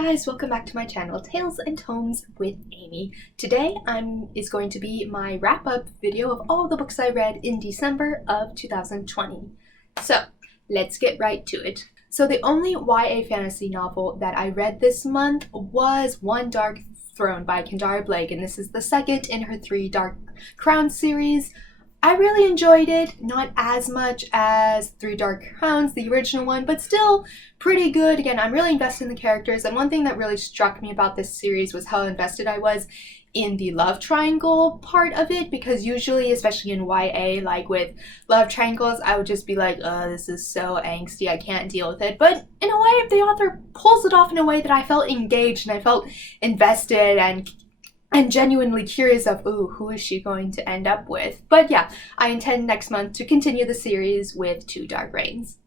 guys, welcome back to my channel, Tales and Tomes with Amy. Today is going to be my wrap-up video of all the books I read in December of 2020. So, let's get right to it. So the only YA fantasy novel that I read this month was One Dark Throne by Kendare Blake, and this is the second in her 3 Dark Crowns series. I really enjoyed it, not as much as 3 Dark Crowns, the original one, but still pretty good. Again, I'm really invested in the characters, and one thing that really struck me about this series was how invested I was in the love triangle part of it, because usually, especially in YA, like with love triangles, I would just be like, oh, this is so angsty, I can't deal with it. But in a way, the author pulls it off in a way that I felt engaged and I felt invested and genuinely curious of, ooh, who is she going to end up with? But yeah, I intend next month to continue the series with 2 Dark Reigns.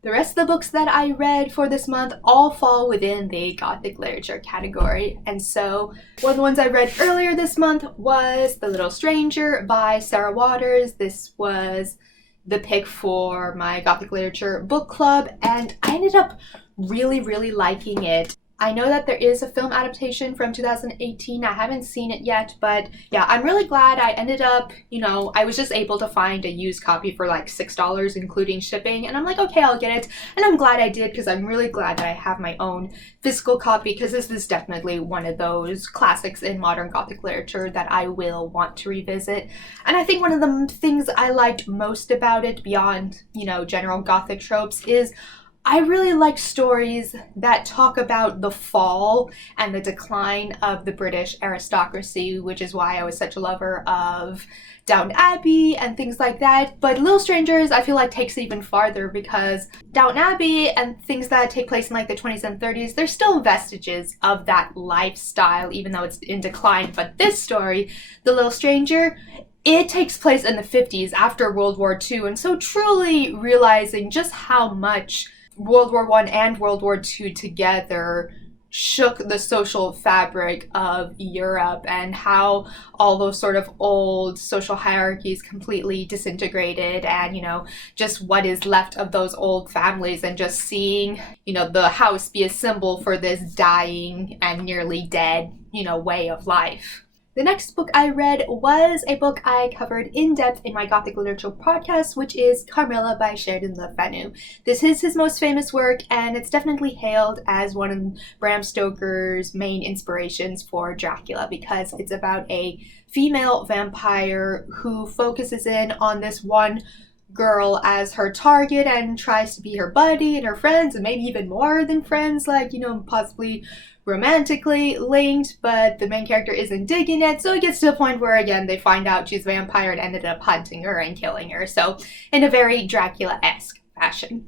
The rest of the books that I read for this month all fall within the Gothic literature category. And so one of the ones I read earlier this month was The Little Stranger by Sarah Waters. This was the pick for my Gothic literature book club, and I ended up really liking it. I know that there is a film adaptation from 2018. I haven't seen it yet, but yeah, I'm really glad I ended up, I was just able to find a used copy for like $6, including shipping, and I'm like, okay, I'll get it. And I'm glad I did, because I'm really glad that I have my own physical copy, because this is definitely one of those classics in modern Gothic literature that I will want to revisit. And I think one of the things I liked most about it, beyond, general Gothic tropes, is I really like stories that talk about the fall and the decline of the British aristocracy, which is why I was such a lover of Downton Abbey and things like that. But Little Strangers, I feel like, takes it even farther, because Downton Abbey and things that take place in like the 20s and 30s, there's still vestiges of that lifestyle, even though it's in decline. But this story, The Little Stranger, it takes place in the 50s after World War II, and so truly realizing just how much World War I and World War II together shook the social fabric of Europe, and how all those sort of old social hierarchies completely disintegrated, and just what is left of those old families, and just seeing the house be a symbol for this dying and nearly dead way of life. The next book I read was a book I covered in depth in my Gothic literature podcast, which is Carmilla by Sheridan Le Fanu. This is his most famous work, and it's definitely hailed as one of Bram Stoker's main inspirations for Dracula, because it's about a female vampire who focuses in on this one girl as her target and tries to be her buddy and her friends, and maybe even more than friends, like, possibly romantically linked, but the main character isn't digging it, so it gets to the point where, again, they find out she's a vampire and ended up hunting her and killing her, so in a very Dracula-esque fashion.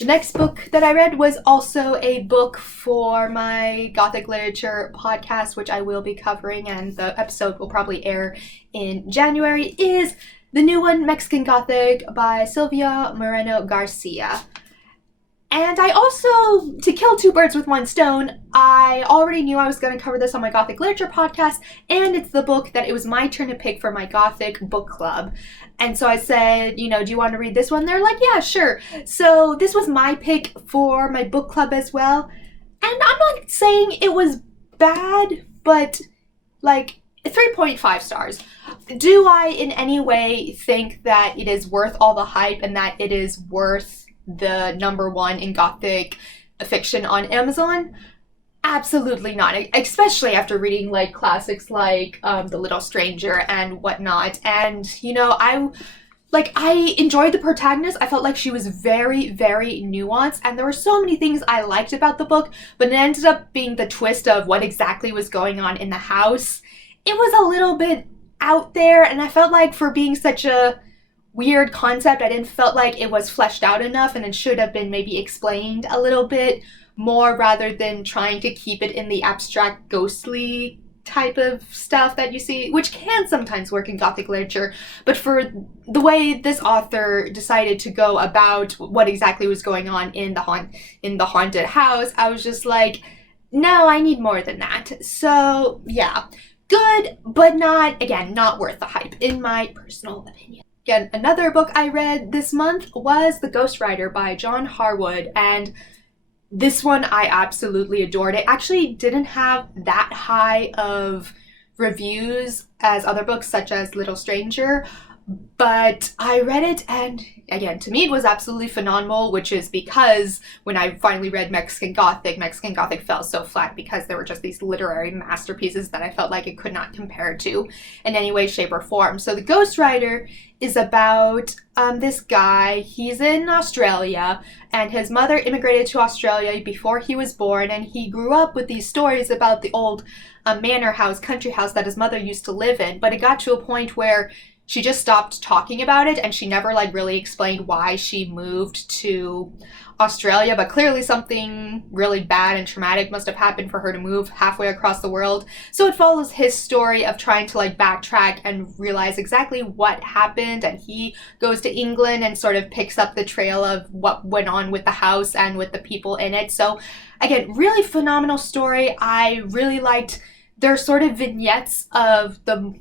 The next book that I read was also a book for my Gothic literature podcast, which I will be covering, and the episode will probably air in January, is the new one, Mexican Gothic by Silvia Moreno Garcia. And I also, to kill 2 birds with 1 stone, I already knew I was going to cover this on my Gothic literature podcast, and it's the book that it was my turn to pick for my Gothic book club. And so I said, do you want to read this one? They're like, yeah, sure. So this was my pick for my book club as well. And I'm not saying it was bad, but like 3.5 stars. Do I in any way think that it is worth all the hype and that it is worth the #1 in Gothic fiction on Amazon? Absolutely not, especially after reading like classics like The Little Stranger and whatnot. And I enjoyed the protagonist. I felt like she was very nuanced, and there were so many things I liked about the book, but it ended up being the twist of what exactly was going on in the house. It was a little bit out there, and I felt like for being such a weird concept, I didn't felt like it was fleshed out enough, and it should have been maybe explained a little bit more, rather than trying to keep it in the abstract ghostly type of stuff that you see, which can sometimes work in Gothic literature. But for the way this author decided to go about what exactly was going on in the haunted house, I was just like, no, I need more than that. So yeah, good, but not worth the hype, in my personal opinion. Again, another book I read this month was The Ghostwriter by John Harwood, and This one I absolutely adored. It actually didn't have that high of reviews as other books such as Little Stranger, but I read it, and again, to me it was absolutely phenomenal, which is because when I finally read Mexican Gothic fell so flat because there were just these literary masterpieces that I felt like it could not compare to in any way, shape, or form. So The Ghostwriter is about this guy. He's in Australia, and his mother immigrated to Australia before he was born, and he grew up with these stories about the old manor house, country house that his mother used to live in, but it got to a point where she just stopped talking about it, and she never like really explained why she moved to Australia, but clearly something really bad and traumatic must have happened for her to move halfway across the world. So it follows his story of trying to like backtrack and realize exactly what happened, and he goes to England and sort of picks up the trail of what went on with the house and with the people in it. So again, really phenomenal story. I really liked their sort of vignettes of the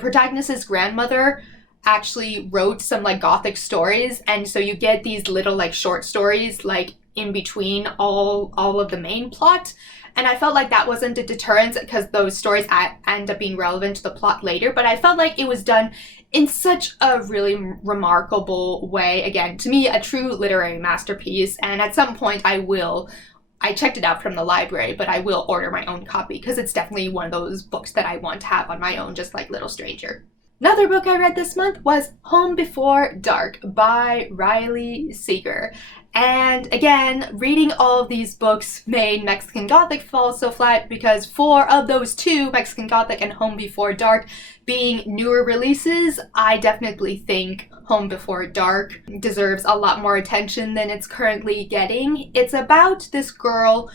protagonist's grandmother actually wrote some like Gothic stories, and so you get these little like short stories like in between all of the main plot, and I felt like that wasn't a deterrent because those stories end up being relevant to the plot later, but I felt like it was done in such a really remarkable way. Again, to me, a true literary masterpiece, and at some point I checked it out from the library, but I will order my own copy because it's definitely one of those books that I want to have on my own, just like Little Stranger. Another book I read this month was Home Before Dark by Riley Seeger. And again, reading all of these books made Mexican Gothic fall so flat because for of those two, Mexican Gothic and Home Before Dark, being newer releases, I definitely think Home Before Dark deserves a lot more attention than it's currently getting. It's about this girl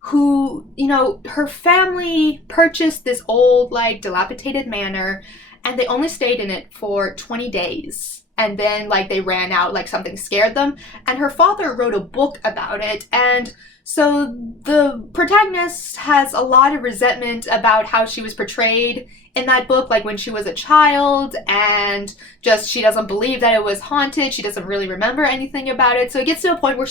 who, you know, her family purchased this old, like, dilapidated manor, and they only stayed in it for 20 days. And then, like, they ran out, like, something scared them. And her father wrote a book about it. And so the protagonist has a lot of resentment about how she was portrayed in that book, like when she was a child, and just she doesn't believe that it was haunted. She doesn't really remember anything about it. So it gets to a point where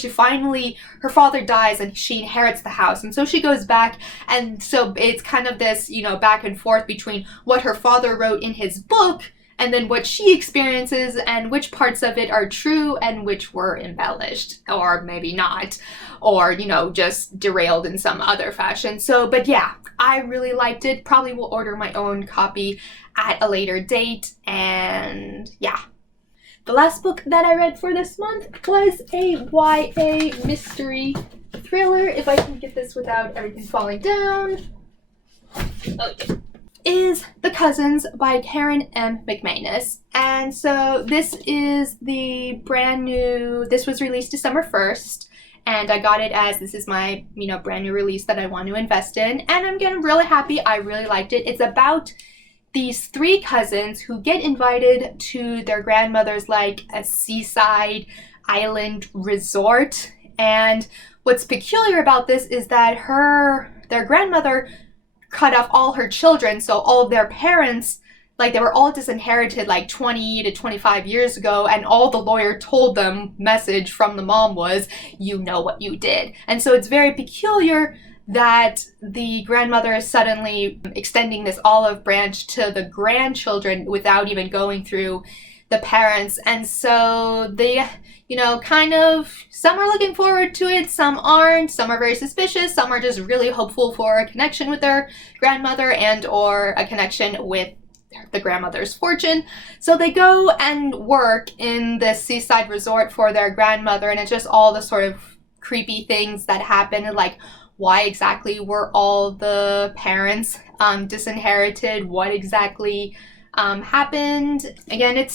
her father dies and she inherits the house. And so she goes back, and so it's kind of this, you know, back and forth between what her father wrote in his book and then what she experiences, and which parts of it are true and which were embellished, or maybe not, or, you know, just derailed in some other fashion. So, but yeah, I really liked it. Probably will order my own copy at a later date, and yeah. The last book that I read for this month was a YA mystery thriller, if I can get this without everything falling down. Okay. Is The Cousins by Karen M. McManus. And so this is the brand new, this was released December 1st, and I got it as this is my, you know, brand new release that I want to invest in, and I'm getting really happy. I really liked it. It's about these three cousins who get invited to their grandmother's, like, a seaside island resort, and what's peculiar about this is that their grandmother cut off all her children, so all of their parents, like, they were all disinherited like 20 to 25 years ago, and all the lawyer told them message from the mom was, you know what you did. And so it's very peculiar that the grandmother is suddenly extending this olive branch to the grandchildren without even going through the parents. And so they, you know, kind of, some are looking forward to it, some aren't, some are very suspicious, some are just really hopeful for a connection with their grandmother and or a connection with the grandmother's fortune. So they go and work in this seaside resort for their grandmother, and it's just all the sort of creepy things that happen, and like, why exactly were all the parents disinherited? What exactly happened? Again, it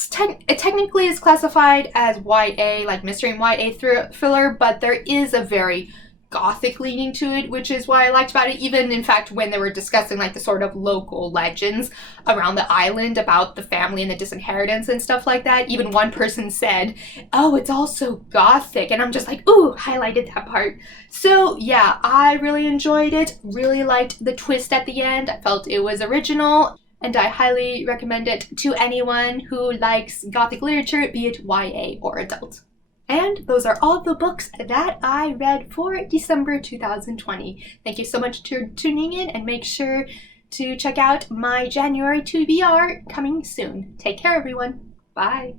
technically is classified as YA, like mystery and YA thriller, but there is a very Gothic leaning to it, which is what I liked about it. Even, in fact, when they were discussing like the sort of local legends around the island about the family and the disinheritance and stuff like that, even one person said, oh, it's also Gothic, and I'm just like, ooh, highlighted that part. So yeah, I really enjoyed it, really liked the twist at the end. I felt it was original, and I highly recommend it to anyone who likes Gothic literature, be it YA or adult. And those are all the books that I read for December 2020. Thank you so much for tuning in, and make sure to check out my January TBR coming soon. Take care, everyone. Bye.